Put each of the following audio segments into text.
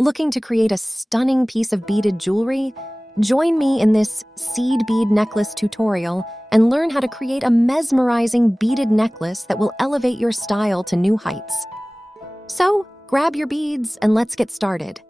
Looking to create a stunning piece of beaded jewelry? Join me in this seed bead necklace tutorial and learn how to create a mesmerizing beaded necklace that will elevate your style to new heights. So, grab your beads and let's get started.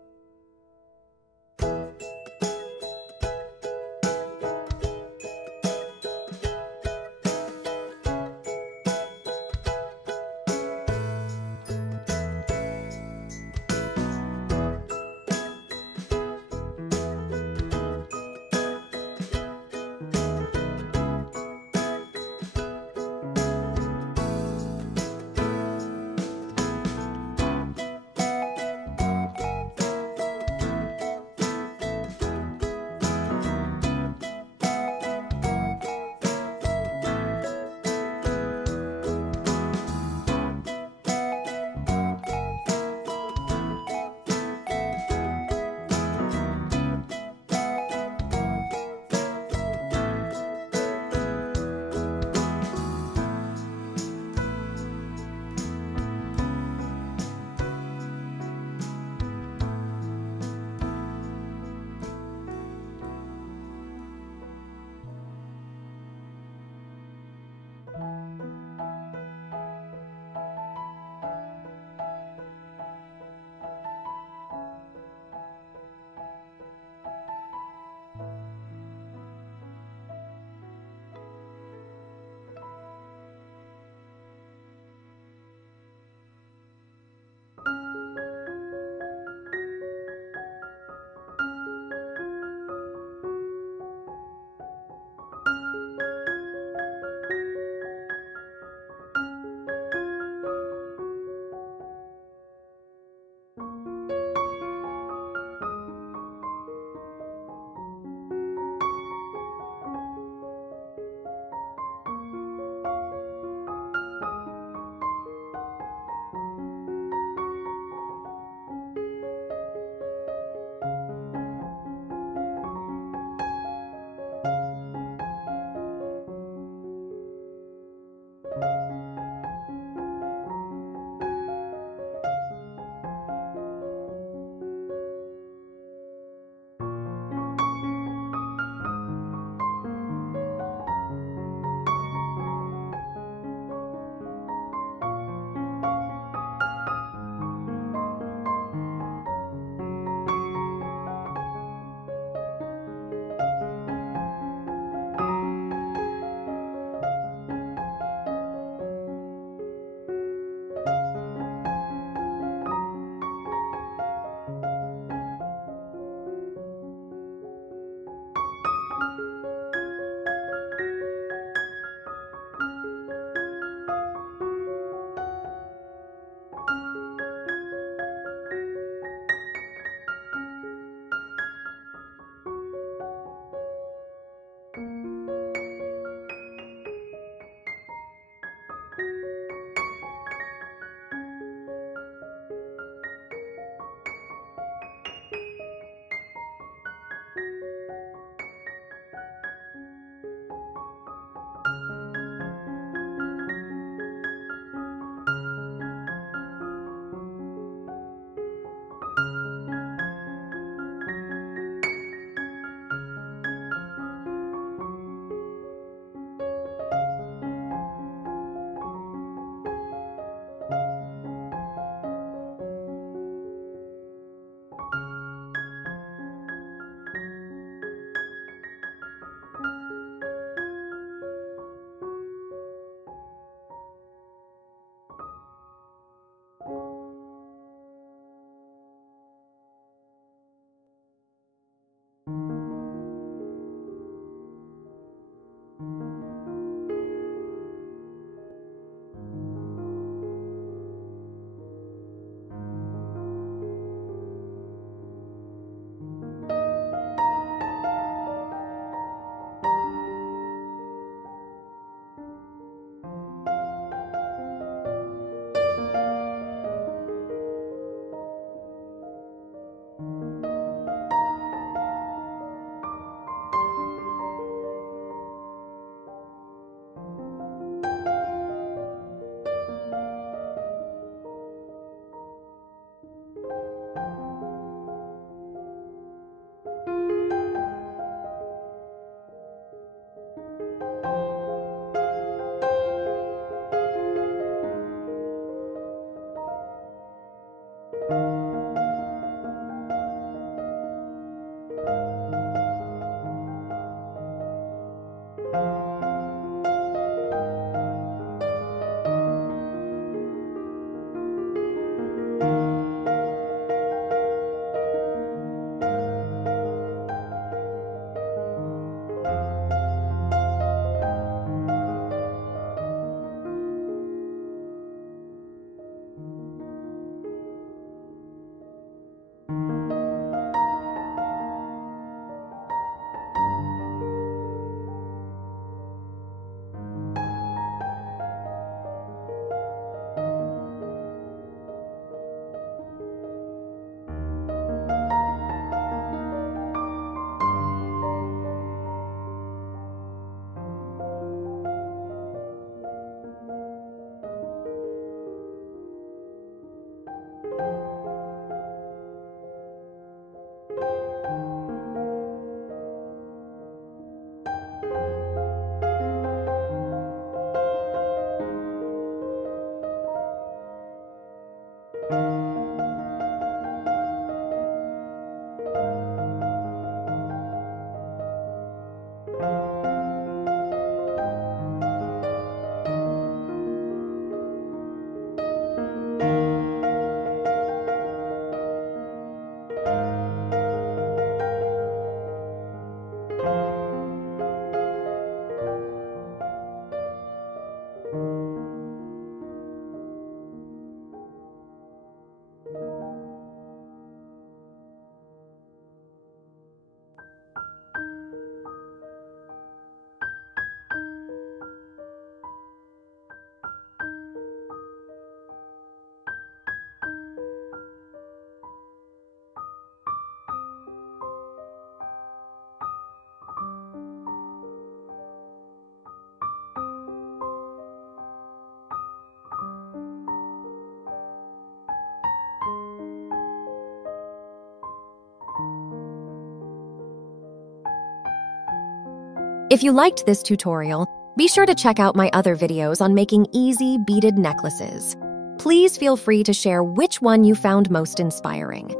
If you liked this tutorial, be sure to check out my other videos on making easy beaded necklaces. Please feel free to share which one you found most inspiring.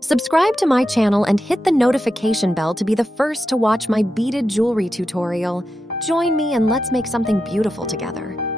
Subscribe to my channel and hit the notification bell to be the first to watch my beaded jewelry tutorial. Join me and let's make something beautiful together.